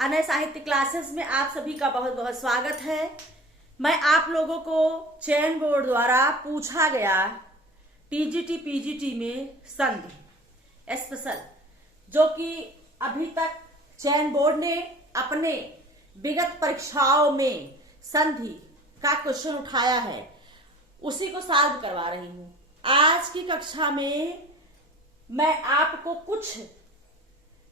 अनय साहित्य क्लासेस में आप सभी का बहुत बहुत स्वागत है। मैं आप लोगों को चयन बोर्ड द्वारा पूछा गया टीजीटी पीजीटी में संधि स्पेशल, जो कि अभी तक चयन बोर्ड ने अपने विगत परीक्षाओं में संधि का क्वेश्चन उठाया है, उसी को सॉल्व करवा रही हूं। आज की कक्षा में मैं आपको कुछ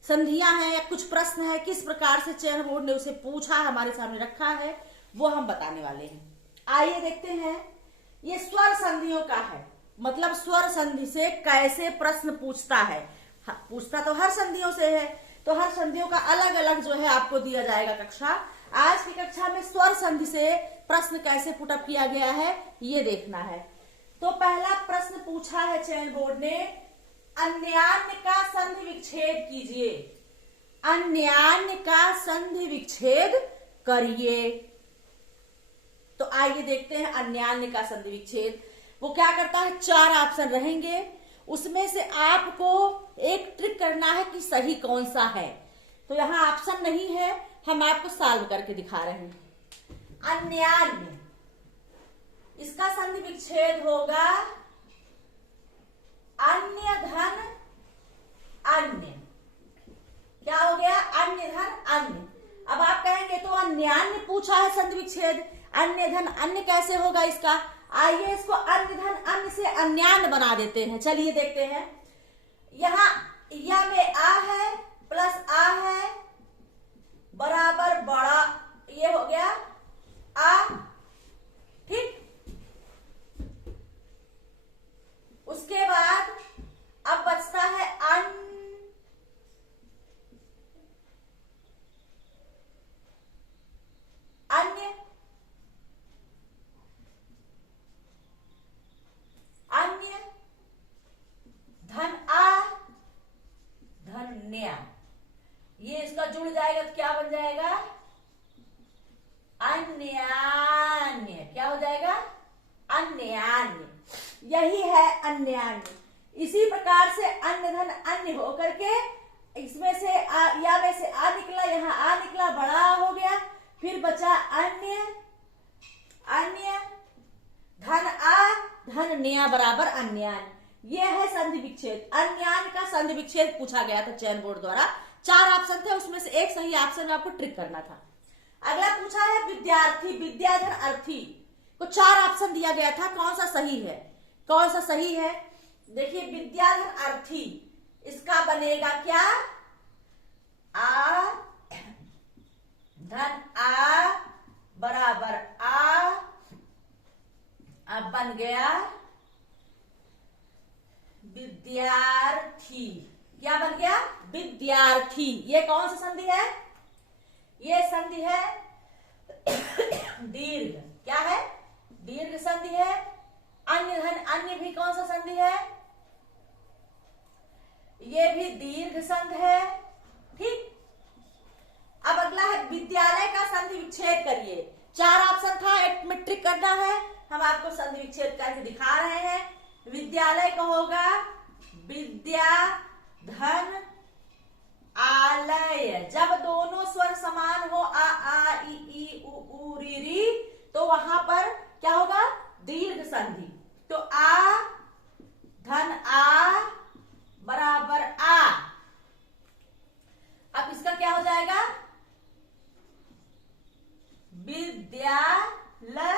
संधियां हैं या कुछ प्रश्न है, किस प्रकार से चयन बोर्ड ने उसे पूछा, हमारे सामने रखा है, वो हम बताने वाले हैं। आइए देखते हैं। ये स्वर संधियों का है, मतलब स्वर संधि से कैसे प्रश्न पूछता है। पूछता तो हर संधियों से है, तो हर संधियों का अलग अलग जो है आपको दिया जाएगा कक्षा। आज की कक्षा में स्वर संधि से प्रश्न कैसे पुटअप किया गया है ये देखना है। तो पहला प्रश्न पूछा है चयन बोर्ड ने, अन्यान्य का संधि विच्छेद कीजिए। अन्यान्य का संधि विच्छेद करिए। तो आइए देखते हैं अन्यान्य का संधि विच्छेद। वो क्या करता है, 4 ऑप्शन रहेंगे, उसमें से आपको एक ट्रिक करना है कि सही कौन सा है। तो यहां ऑप्शन नहीं है, हम आपको सॉल्व करके दिखा रहे हैं। अन्यान्य, इसका संधि विच्छेद होगा अन्य धन अन्य। क्या हो गया, अन्य धन अन्य। अब आप कहेंगे तो अन्यान्य पूछा है संधि विच्छेद, अन्य धन अन्य कैसे होगा इसका। आइए इसको अन्य धन अन्य से अन्यान्य बना देते हैं। चलिए देखते हैं। यहां या में आ है प्लस आ है बराबर बड़ा, ये हो गया आ, ठीक। उसके बाद अब बचता है अन्य। अन्य धन आ धन्य, ये इसका जुड़ जाएगा तो क्या बन जाएगा, अन्यान्य। क्या हो जाएगा, अन्यान्य। यही है अन्यान्य। इसी प्रकार से अन्य धन अन्य होकर के इसमें से या में से आ निकला, यहाँ आ निकला, बड़ा हो गया, फिर बचा अन्य। अन्य धन आ धन न्या बराबर अन्यान्य। ये है संधि विच्छेद। अन्यान्य का संधि विच्छेद पूछा गया था चयन बोर्ड द्वारा। 4 ऑप्शन थे, उसमें से एक सही ऑप्शन में आपको ट्रिक करना था। अगला पूछा है विद्यार्थी विद्याधन अर्थी को 4 ऑप्शन दिया गया था, कौन सा सही है, कौन सा सही है। देखिए विद्याधन अर्थी, इसका बनेगा क्या, आ धन आ बराबर आ। अब बन गया विद्यार्थी। क्या बन गया, विद्यार्थी। ये कौन सा संधि है, ये संधि है दीर्घ। क्या है, दीर्घ संधि है। अन्य धन अन्य भी कौन सा संधि है, ये भी दीर्घ संधि है, ठीक। अब अगला है विद्यालय का संधि विच्छेद करिए। 4 ऑप्शन था, एक में ट्रिक करना है, हम आपको संधि विच्छेद करके दिखा रहे हैं। विद्यालय का होगा विद्या धन आलय। जब दोनों स्वर समान हो, आ ई उ री री, तो वहां पर क्या होगा, दीर्घ संधि। तो आ धन आ बराबर आ। अब इसका क्या हो जाएगा, विद्यालय।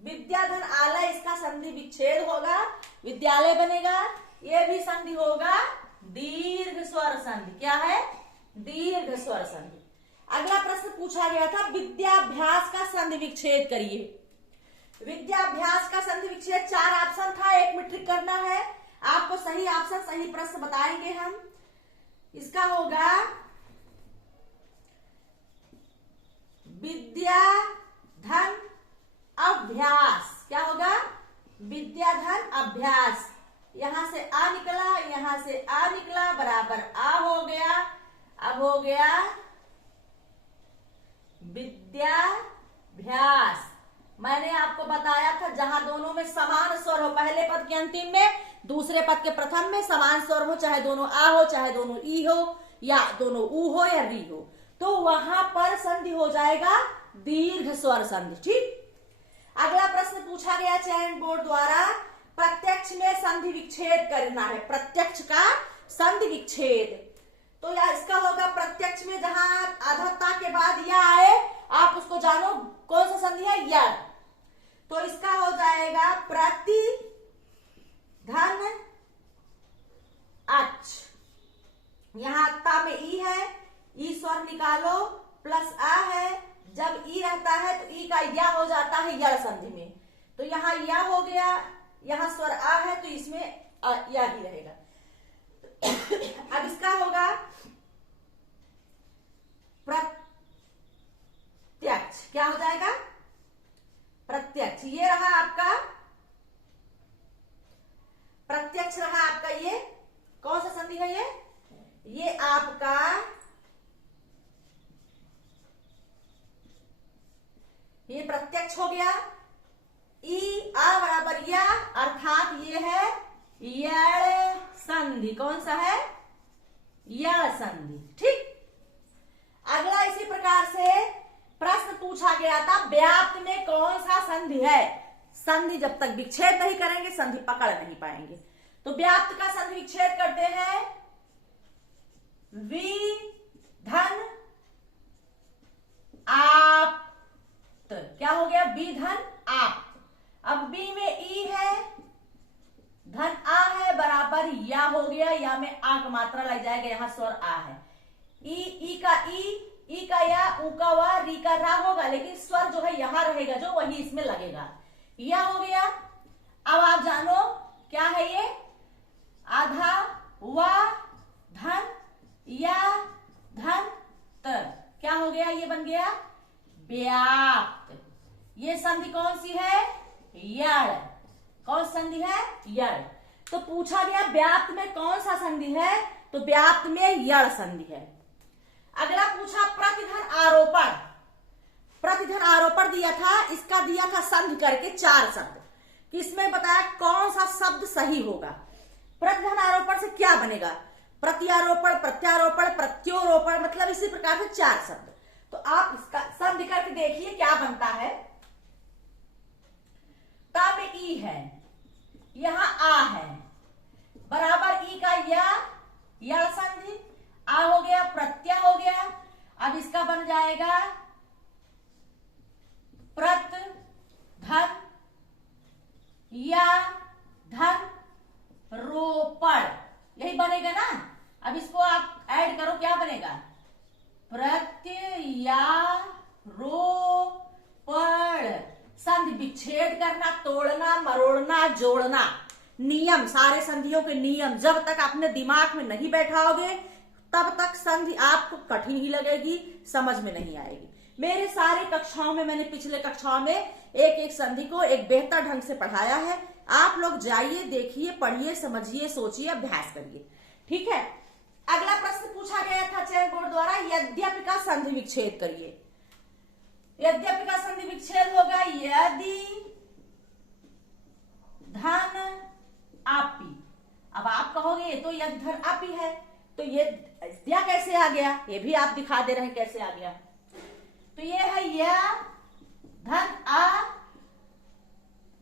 विद्याधन आलय, इसका संधि विच्छेद होगा, विद्यालय बनेगा। ये भी संधि होगा दीर्घ स्वर संधि। क्या है, दीर्घ स्वर संधि। अगला प्रश्न पूछा गया था विद्याभ्यास का संधि विच्छेद करिए। विद्याभ्यास का संधि विच्छेद 4 ऑप्शन था, एक में ट्रिक करना है, आपको सही ऑप्शन सही प्रश्न बताएंगे हम। इसका होगा विद्या धन अभ्यास। क्या होगा, विद्या धन अभ्यास। यहां से आ निकला, यहां से आ निकला, बराबर आ हो गया। अब हो गया विद्याभ्यास। मैंने आपको बताया था जहां दोनों में समान स्वर हो, पहले पद के अंतिम में, दूसरे पद के प्रथम में समान स्वर हो, चाहे दोनों आ हो, चाहे दोनों ई हो, या दोनों ऊ हो या री हो, तो वहां पर संधि हो जाएगा दीर्घ स्वर संधि। ठीक। अगला प्रश्न पूछा गया चयन बोर्ड द्वारा, प्रत्यक्ष में संधि विच्छेद करना है, प्रत्यक्ष का संधि विच्छेद। तो या इसका होगा प्रत्यक्ष में जहां आधाता के बाद या आए, आप उसको जानो कौन सा संधि है, या। तो इसका हो जाएगा प्रति धन अच। यहां ता में ई है, ई स्वर निकालो, प्लस आ है, जब ई रहता है तो ई का या हो जाता है यड़ संधि में। तो यहां या हो गया, यहां स्वर आ है तो इसमें या ही रहेगा। अब इसका होगा प्रत्यक्ष, क्या हो जाएगा, प्रत्यक्ष। ये रहा आपका प्रत्यक्ष, रहा आपका ये कौन सा संधि है, ये आपका ये प्रत्यक्ष हो गया। ई आ बराबर या, अर्थात ये है यड़ संधि। कौन सा है, यड़ संधि। ठीक। अगला इसी प्रकार से प्रश्न पूछा गया था, व्याप्त में कौन सा संधि है। संधि जब तक विच्छेद नहीं करेंगे संधि पकड़ नहीं पाएंगे। तो व्याप्त का संधि विच्छेद करते हैं, वी धन आप, क्या हो गया, बी धन आप। अब बी में ई है, धन आ है, बराबर या हो गया, या में आ का मात्रा लग जाएगा, यहां स्वर आ है। ई का ई का या, ऊ का वा, री का रा होगा, लेकिन स्वर जो है यहां रहेगा, जो वही इसमें लगेगा। या हो गया। अब आप जानो क्या है ये, आधा वा धन या धन त, क्या हो गया, ये बन गया व्याप्त। ये संधि कौन सी है, यड़। कौन संधि है, यड़। तो पूछा गया व्याप्त में कौन सा संधि है, तो व्याप्त में यड़ संधि है। अगला पूछा प्रतिधन आरोपण। प्रतिधन आरोपण दिया था, इसका दिया था संधि करके 4 शब्द, किसमें बताया कौन सा शब्द सही होगा। प्रतिधन आरोपण से क्या बनेगा, प्रत्यारोपण, प्रत्यारोपण, प्रत्योरोपण, मतलब इसी प्रकार से 4 शब्द। तो आप इसका संधि करके देखिए क्या बनता है। ता में ई है, यहां आ है, बराबर ई का या संधि, आ हो गया, प्रत्यय हो गया। अब इसका बन जाएगा प्रत धन या धन रोपण, यही बनेगा ना। अब इसको आप ऐड करो, क्या बनेगा, प्रत्ययारोपण। संधि विच्छेद करना, तोड़ना, मरोड़ना, जोड़ना, नियम, सारे संधियों के नियम जब तक अपने दिमाग में नहीं बैठाओगे तब तक संधि आपको कठिन ही लगेगी, समझ में नहीं आएगी। मेरे सारे कक्षाओं में, मैंने पिछले कक्षाओं में एक एक संधि को एक बेहतर ढंग से पढ़ाया है। आप लोग जाइए, देखिए, पढ़िए, समझिए, सोचिए, अभ्यास करिए। ठीक है। अगला प्रश्न पूछा गया था चयन बोर्ड द्वारा, यद्यपि का संधि विच्छेद करिए। यद्यपि का संधि विच्छेद होगा, यदि धन आपी। अब आप कहोगे ये तो यदि धन आपी है, तो ये दिया कैसे आ गया, ये भी आप दिखा दे रहे हैं कैसे आ गया। तो ये है या धन आ,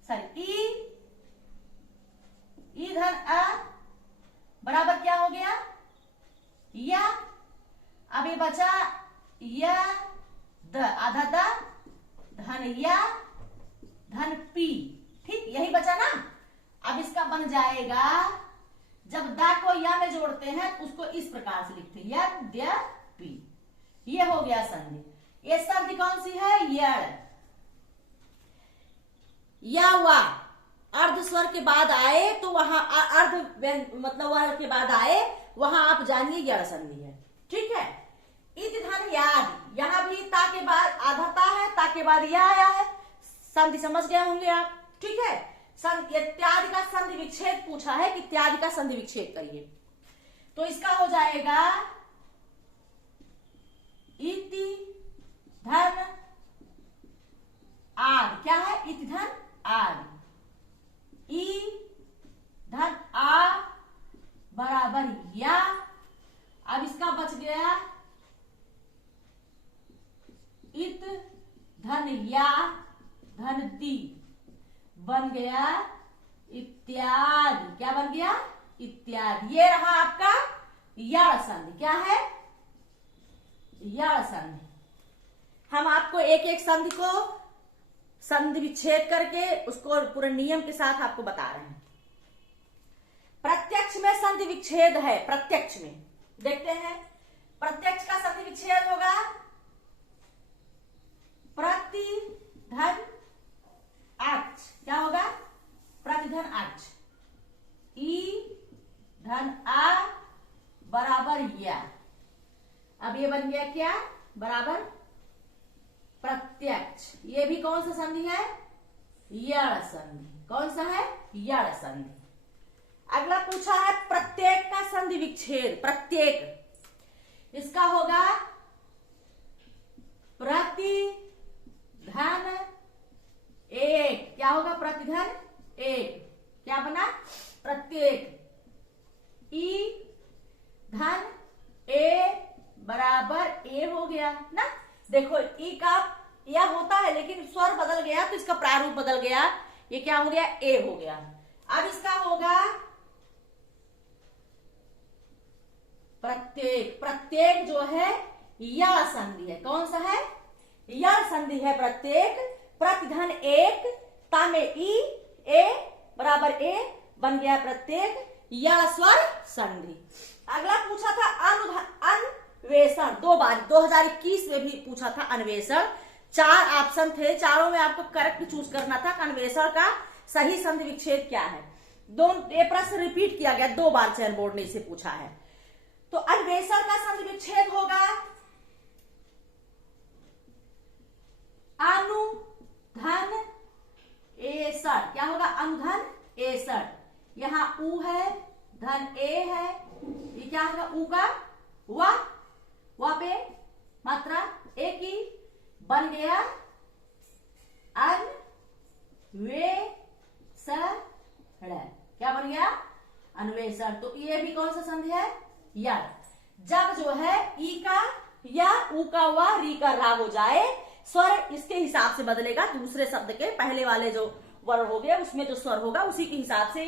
सॉरी ई धन आ, बराबर क्या हो गया, या। अब ये बचा या द, आधा द, धन या धन पी। ठीक, यही बचा ना। अब इसका बन जाएगा, जब दा को या में जोड़ते हैं उसको इस प्रकार से लिखते हैं, यद्यपि। ये हो गया संधि। ये संधि कौन सी है, यड़। या वा अर्ध स्वर के बाद आए तो वहां अर्ध मतलब वर्ग के बाद आए, वहां आप जानिए यड़ संधि है। ठीक है। इति धन याद, यहां भी ता के बाद आधा ता है, ता के बाद या आया है, संधि समझ गए होंगे आप। ठीक है। इत्यादि का संधि विच्छेद पूछा है कि इत्यादि का संधि विच्छेद करिए। तो इसका हो जाएगा इति धन आद, क्या है, इति धन आद, ई धन आ बराबर या। अब इसका बच गया बन गया इत्यादि। क्या बन गया? इत्यादि। ये रहा आपका यण संधि। क्या है? यण संधि। हम आपको एक एक संधि को संधि विच्छेद करके उसको पूरे नियम के साथ आपको बता रहे हैं। प्रत्यक्ष में संधि विच्छेद है। प्रत्यक्ष में देखते हैं, प्रत्यक्ष का संधि विच्छेद होगा प्रतिधन अक्ष। क्या होगा? प्रतिधन अक्ष। ई धन आ बराबर या। अब ये बन गया क्या? बराबर प्रत्यक्ष। ये भी कौन सा संधि है? यण संधि। कौन सा है? यण संधि। अगला पूछा है प्रत्येक का संधि विच्छेद। प्रत्येक इसका होगा प्रतिधन एक। क्या होगा? प्रतिधन एक। क्या बना? प्रत्येक। ई धन ए बराबर ए हो गया ना। देखो ई का या होता है लेकिन स्वर बदल गया तो इसका प्रारूप बदल गया। ये क्या हो गया? ए हो गया। अब इसका होगा प्रत्येक। प्रत्येक जो है यण संधि है। कौन सा है? यण संधि है प्रत्येक। प्रतिधन एक ता में ई ए बराबर ए बन गया प्रत्येक यण स्वर संधि। अगला पूछा था अन्वेषण। 2 बार 2021 में भी पूछा था अन्वेषण। 4 ऑप्शन थे, चारों में आपको करेक्ट चूज करना था। अन्वेषण का सही संधि विच्छेद क्या है? ये प्रश्न रिपीट किया गया 2 बार, चयन बोर्ड ने इसे पूछा है। तो अन्वेषण का संधि विच्छेद होगा अनुधन एसर। क्या होगा? अनुधन एसर। यहां उ है, धन ए है, ये क्या होगा? उ का वा पे मात्रा ए की बन गया अन्वेषण। क्या बन गया? अन्वेषण। तो ये भी कौन सा संधि है? यण। जब जो है ई का या उ का वा री का रा हो जाए, स्वर इसके हिसाब से बदलेगा। दूसरे शब्द के पहले वाले जो वर्ण हो गए उसमें जो स्वर होगा उसी के हिसाब से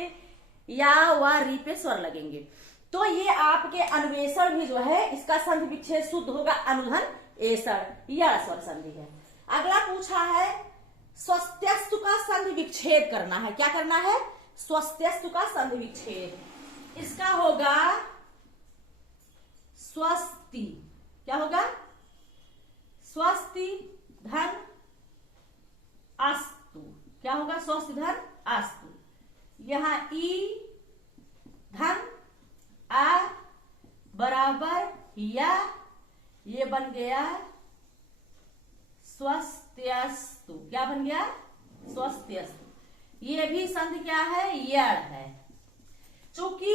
या वा री पे स्वर लगेंगे। तो ये आपके अन्वेषण भी जो है इसका संधि विच्छेद शुद्ध होगा अनुधन एसर। यह स्वर संधि है। अगला पूछा है स्वस्त्यस्तु का संधि विच्छेद करना है। क्या करना है? स्वस्त्यस्तु का संधि विच्छेद। इसका होगा स्वस्ति। क्या होगा? स्वस्ति धन अस्तु। क्या होगा? स्वस्ति धन अस्तु। यहां ई धन आ बराबर या, ये बन गया स्वस्त्यस्तु। क्या बन गया? स्वस्त्यस्तु। ये भी संधि क्या है? यण है। चूंकि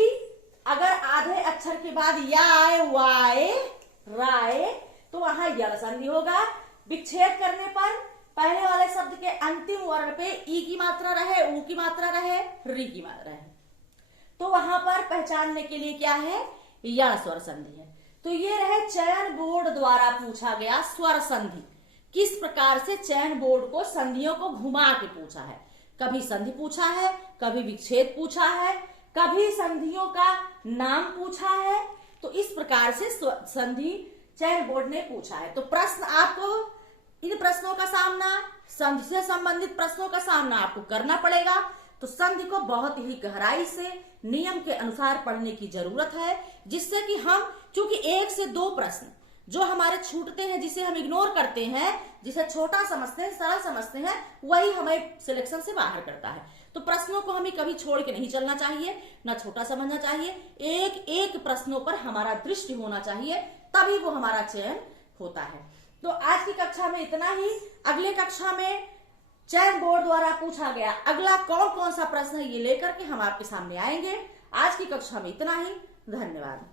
अगर आधे अक्षर के बाद या आए, वाए, राए, तो वहां यण संधि होगा। विच्छेद करने पर पहले वाले शब्द के अंतिम वर्ण पे ई की मात्रा रहे, ऊ की मात्रा रहे, री की मात्रा रहे, तो वहां पर पहचानने के लिए क्या है? यण स्वर संधि है। तो ये रहे चयन बोर्ड द्वारा पूछा गया स्वर संधि। किस प्रकार से चयन बोर्ड को संधियों को घुमा के पूछा है। कभी संधि पूछा है, कभी विच्छेद पूछा है, कभी संधियों का नाम पूछा है। तो इस प्रकार से संधि चयन बोर्ड ने पूछा है। तो प्रश्न आपको, इन प्रश्नों का सामना, संधि से संबंधित प्रश्नों का सामना आपको करना पड़ेगा। तो संधि को बहुत ही गहराई से नियम के अनुसार पढ़ने की जरूरत है, जिससे कि हम, चूंकि 1 से 2 प्रश्न जो हमारे छूटते हैं, जिसे हम इग्नोर करते हैं, जिसे छोटा समझते हैं, सरल समझते हैं, वही हमें सिलेक्शन से बाहर करता है। तो प्रश्नों को हमें कभी छोड़ के नहीं चलना चाहिए, ना छोटा समझना चाहिए। एक एक प्रश्नों पर हमारा दृष्टि होना चाहिए, तभी वो हमारा चयन होता है। तो आज की कक्षा में इतना ही। अगले कक्षा में चयन बोर्ड द्वारा पूछा गया अगला कौन कौन सा प्रश्न है, ये लेकर के हम आपके सामने आएंगे। आज की कक्षा में इतना ही। धन्यवाद।